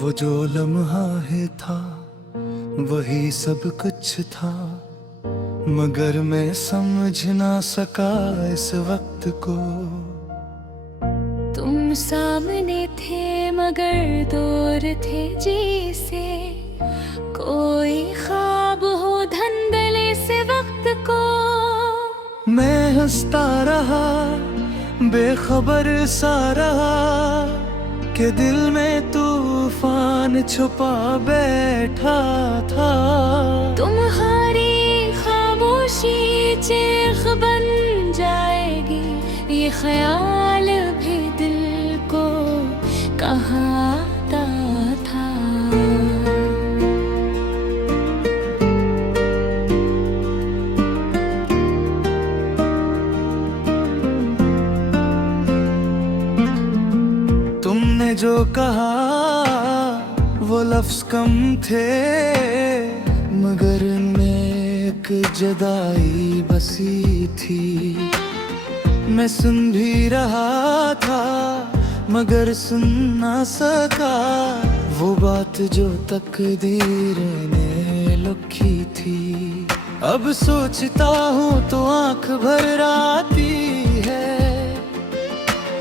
वो जो लम्हा है था वही सब कुछ था, मगर मैं समझ ना सका इस वक्त को। तुम सामने थे मगर दूर थे जी से, कोई ख्वाब हो धंधले से वक्त को। मैं हंसता रहा बेखबर सा रहा कि दिल में तूफान छुपा बैठा था। तुम्हारी खामोशी चीख बन जाएगी, ये ख्याल भी दिल को कहाता था। तुमने जो कहा वो लफ्ज कम थे, मगर में एक जुदाई बसी थी। मैं सुन भी रहा था मगर सुन ना सका वो बात जो तकदीर ने लिखी थी। अब सोचता हूँ तो आंख भर आती है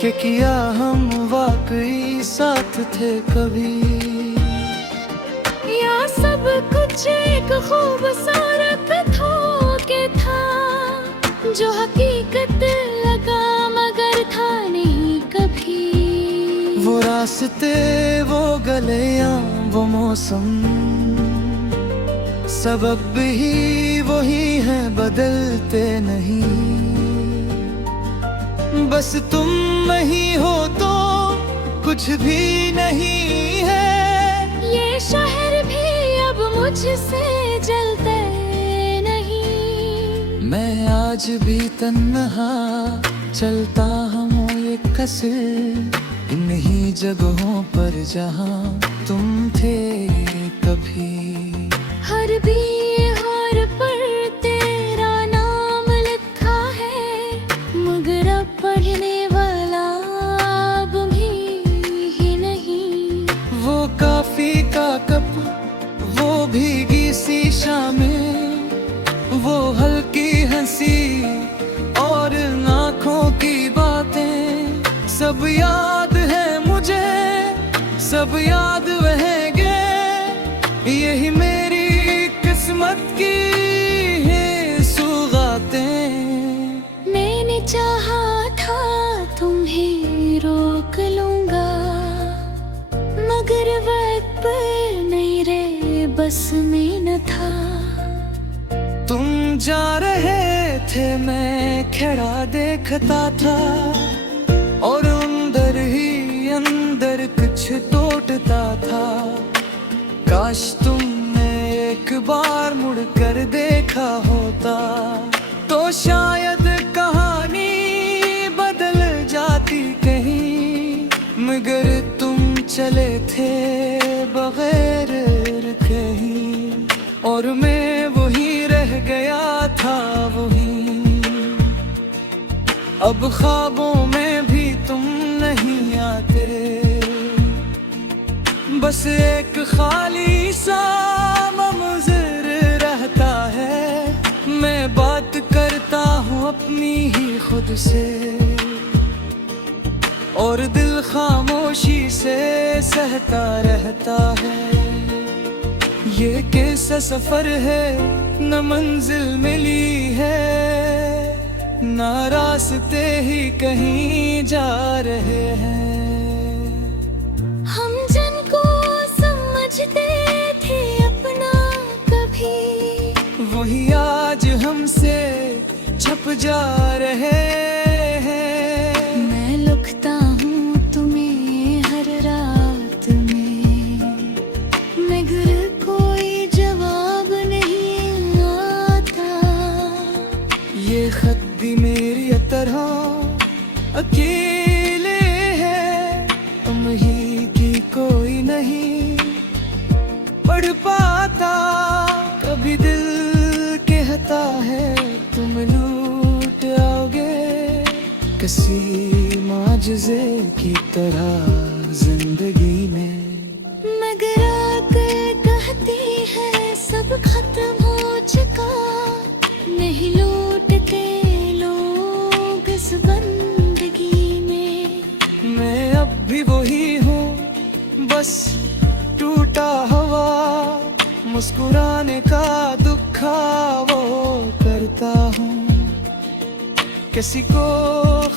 कि किया हम वाकई साथ थे कभी। या सब कुछ एक खूबसूरत धोखे था, जो हकीकत लगा मगर था नहीं कभी। वो रास्ते वो गलियां वो मौसम सबब ही वही हैं, बदलते नहीं। बस तुम नहीं हो तो कुछ भी नहीं है। ये शहर भी अब मुझसे जलते नहीं। मैं आज भी तन्हा चलता हूँ ये कसर इन्हीं जगहों पर जहाँ तुम थे कभी। हर बीहार पर तेरा नाम लिखा है, मगर अब पढ़ने वाला अब भी ही नहीं। वो काफी का कप वो भीगी सी शामें, वो हल्की हंसी और आँखों की बातें, सब याद है मुझे सब याद रहेंगे। यही मेरी किस्मत की है सौगातें। मैंने चाहा था तुम्हें रोक लूंगा, मगर वक्त पर नहीं रे बस में न था। तुम जा रहे थे मैं खड़ा देखता था, और अंदर ही अंदर कुछ टूटता था। काश तुमने एक बार मुड़ कर देखा होता तो शायद कहानी बदल जाती कहीं, मगर तुम चले थे बगैर कहीं, और मैं वही रह गया था वही। अब ख्वाबों में भी तुम नहीं आते, बस एक खाली सा मंज़र रहता है। मैं बात करता हूँ अपनी ही खुद से, और दिल खामोशी से सहता रहता है। ये कैसा सफर है न मंजिल मिली है, ना रास्ते ही कहीं जा रहे हैं। हम जिनको समझते थे अपना कभी, वही आज हमसे छप जा रहे हैं। मैं लिखता हूँ तुम्हें हर रात में, मगर कोई जवाब नहीं आता। ये खत भी मेरी तरह अकेले है, तुम ही की कोई नहीं पढ़ पाता। कभी दिल कहता है तुम लूट आओगे, किसी माजुज़े की तरह जिंदगी में। ही लूटते लोग इस बंदगी में। मैं अब भी वही हूँ, बस टूटा हुआ, मुस्कुराने का दुखा वो करता हूँ। किसी को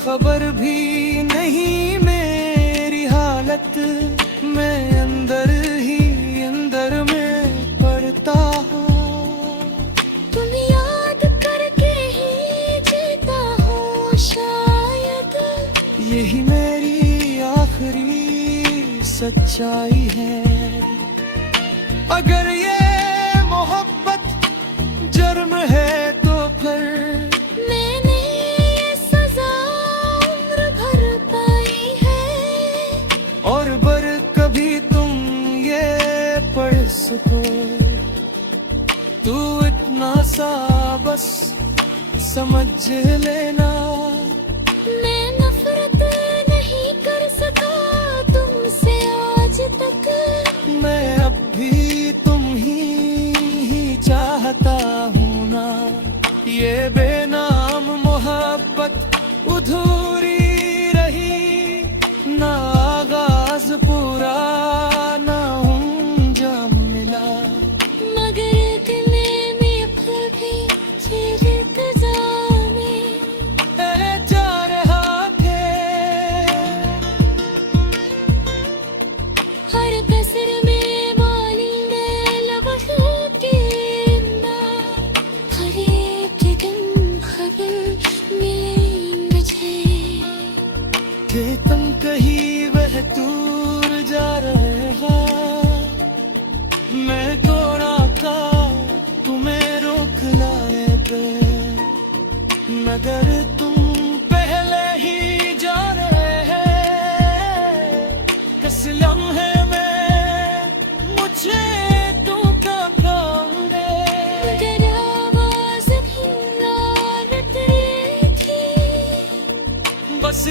खबर भी नहीं मेरी हालत, मैं अंदर ही अंदर में पड़ता हूँ। तुम याद करके ही जीता हूँ शायद, यही मेरी आखिरी सच्चाई है। अगर ये मोहब्बत जुर्म है तो फिर मैंने ये सजा उम्र भर पाई है। और बर कभी तुम ये पढ़ सको, तू इतना सा बस समझ लेना। मैं नफरत नहीं कर सका तुमसे आज तक, मैं अब भी तुम ही चाहता हूँ ना। ये बेनाम मोहब्बत अधूरी रही, ना आगाज पूरा ना अंजाम मिला। मगर दिल में फिर भी चिरत जाने जा रहा थे। हर कसर में वाली में लबके ना, हर एक दिन खबर मिले मुझे कि तुम कहीं वह दूर जा रहे हो। मैं थोड़ा था तुम्हें रोक लाए थे, मगर तुम पहले ही जा रहे हैं। किस लम्हे में मुझे तू कब पाओगे। मगर आवाज भी ना रट रही थी। बस